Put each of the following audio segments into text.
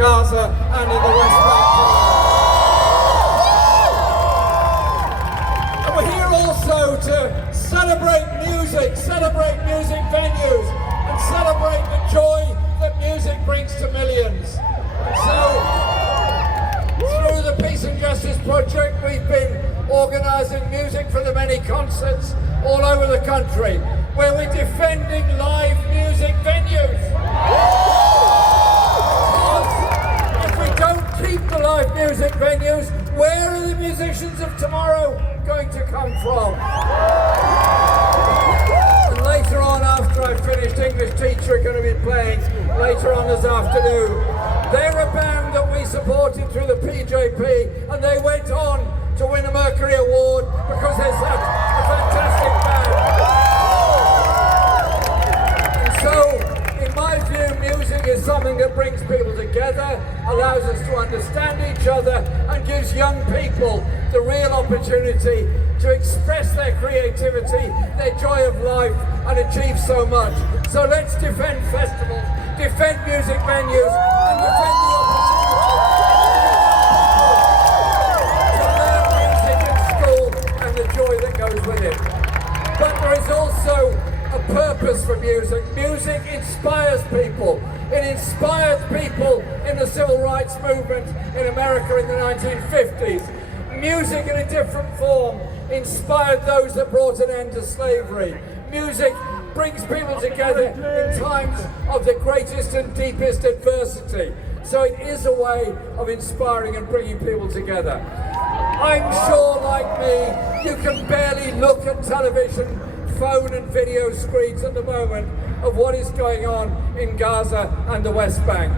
Gaza and in the West Bank. And we're here also to celebrate music venues, and celebrate the joy that music brings to millions. And so, through the Peace and Justice Project, we've been organising music for the many concerts all over the country, where we're defending live music venues. If we don't keep the live music venues, where are the musicians of tomorrow going to come from? And later on, after I've finished, English Teacher are going to be playing later on this afternoon. They're a band that we supported through the PJP, and they went on to win a Mercury Award because they're such a fantastic band. And so, in my view, music is something that brings people together, allows us to understand each other, and gives young people the real opportunity to express their creativity, their joy of life, and achieve so much. So let's defend festivals, defend music venues, and defend the opportunity to learn music in school and the joy that goes with it. But there is also a purpose for music. Music inspires people. It inspired people in the civil rights movement in America in the 1950s. Music in a different form inspired those that brought an end to slavery. Music brings people together in times of the greatest and deepest adversity. So it is a way of inspiring and bringing people together. I'm sure, like me, you can barely look at television, phone and video screens at the moment of what is going on in Gaza and the West Bank.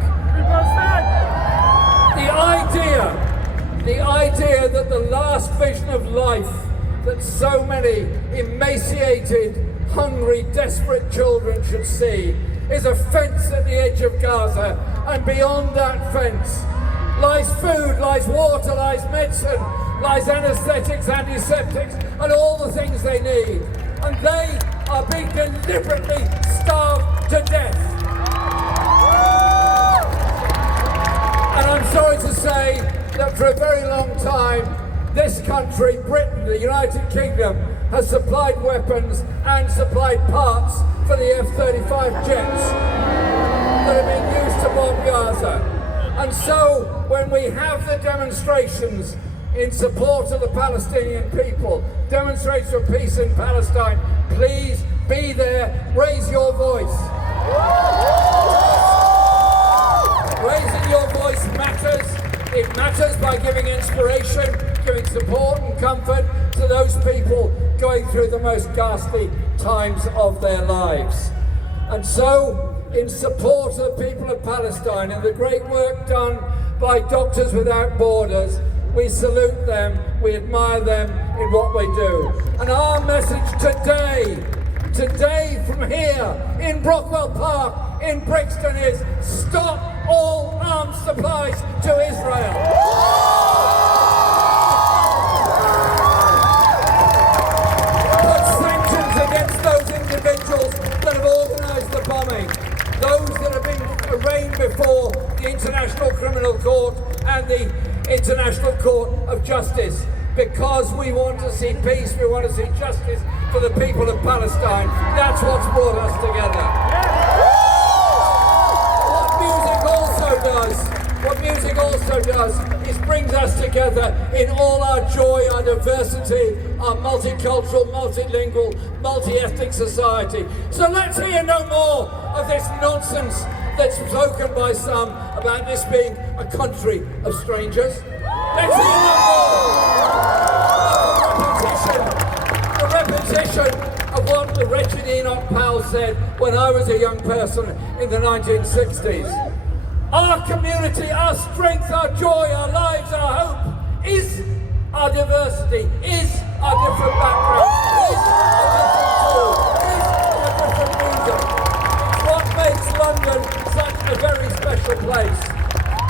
The idea that the last vision of life that so many emaciated, hungry, desperate children should see is a fence at the edge of Gaza, and beyond that fence lies food, lies water, lies medicine, lies anesthetics, antiseptics, and all the things they need. And they are being deliberately starved to death. And I'm sorry to say that for a very long time, this country, Britain, the United Kingdom, has supplied weapons and supplied parts for the F-35 jets that are being used to bomb Gaza. And so, when we have the demonstrations in support of the Palestinian people, demonstrations for peace in Palestine, please be there, raise your voice. Raising your voice matters. It matters by giving inspiration, giving support and comfort to those people going through the most ghastly times of their lives. And so, in support of the people of Palestine and the great work done by Doctors Without Borders, we salute them, we admire them in what they do. And our message today from here in Brockwell Park in Brixton is stop all arms supplies to Israel. Put sanctions against those individuals that have organised the bombing, those that have been arraigned before the International Criminal Court and the International Court of Justice, because we want to see peace, we want to see justice for the people of Palestine. That's what's brought us together. What music also does is brings us together in all our joy, our diversity, our multicultural, multilingual, multi-ethnic society. So let's hear no more of this nonsense that's spoken by some about this being a country of strangers. Let's hear no more the repetition of what the wretched Enoch Powell said when I was a young person in the 1960s. Our community, our strength, our joy, our lives, our hope is our diversity, is our different backgrounds, is our different food, is our different music. It's what makes London such a very special place.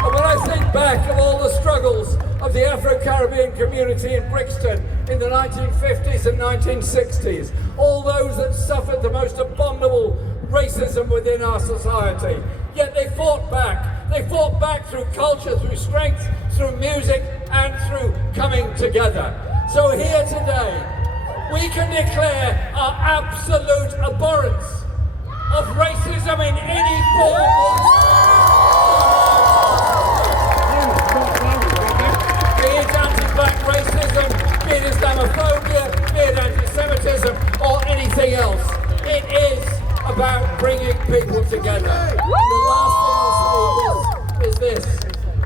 And when I think back of all the struggles of the Afro-Caribbean community in Brixton in the 1950s and 1960s, all those that suffered the most abominable racism within our society, yet they fought back. They fought back through culture, through strength, through music, and through coming together. So here today, we can declare our absolute abhorrence of racism in any form be it anti-black racism, be it Islamophobia, be it anti-Semitism, or anything else. It is about bringing people together. The last thing I'll say is this,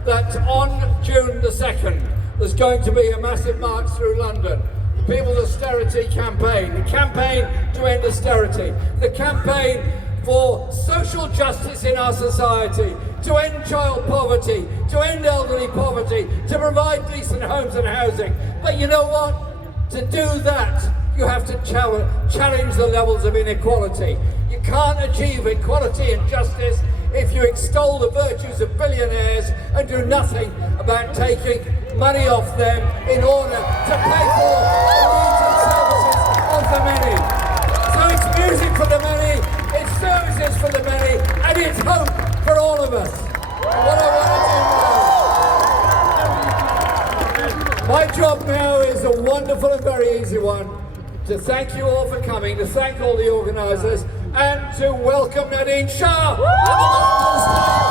that on June the 2nd, there's going to be a massive march through London. The People's Austerity Campaign, the campaign to end austerity, the campaign for social justice in our society, to end child poverty, to end elderly poverty, to provide decent homes and housing. But you know what? To do that, you have to challenge the levels of inequality. You can't achieve equality and justice if you extol the virtues of billionaires and do nothing about taking money off them in order to pay for the needs and services of the many. So it's music for the many, it's services for the many, and it's hope for all of us. What I want to do now, my job now is a wonderful and very easy one, to thank you all for coming, to thank all the organisers, and to welcome Nadine Shah on the stage.